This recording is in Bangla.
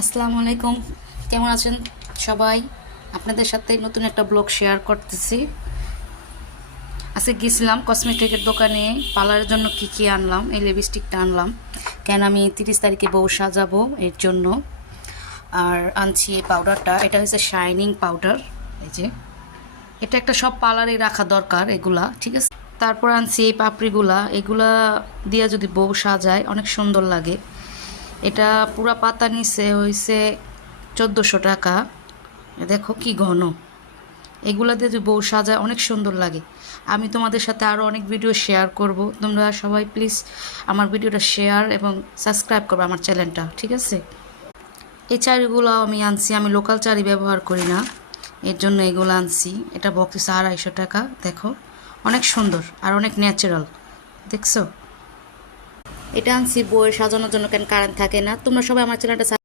আসসালামু আলাইকুম, কেমন আছেন সবাই? আপনাদের সাথে নতুন একটা ব্লগ শেয়ার করতেছি। আজকে গেছিলাম কসমেটিকের দোকানে, পার্লারের জন্য কি আনলাম। এই লিপস্টিকটা আনলাম, কেন আমি 30 তারিখে বউ সাজাবো এর জন্য। আর আনছি এই পাউডারটা, এটা হচ্ছে শাইনিং পাউডার। এই যে এটা একটা সব পার্লারে রাখা দরকার এগুলা, ঠিক আছে। তারপর আনছি এই পাপড়িগুলা, এগুলা দিয়ে যদি বউ সাজায় অনেক সুন্দর লাগে। এটা পুরা পাতা নিচে হয়েছে 1400 টাকা। দেখো কি ঘন, এগুলা দিয়ে যে বউ সাজায় অনেক সুন্দর লাগে। আমি তোমাদের সাথে আরও অনেক ভিডিও শেয়ার করব, তোমরা সবাই প্লিজ আমার ভিডিওটা শেয়ার এবং সাবস্ক্রাইব করবে আমার চ্যানেলটা, ঠিক আছে। এই চারিগুলো আমি আনছি, আমি লোকাল চারি ব্যবহার করি না, এর জন্য এগুলো আনছি। এটা বক্স 250 টাকা। দেখো অনেক সুন্দর আর অনেক ন্যাচারাল, দেখছো। এটা আনছি বউয়ের সাজানোর জন্য, কেন কারেন্ট থাকে না। তোমরা সবাই আমার চ্যানেলটা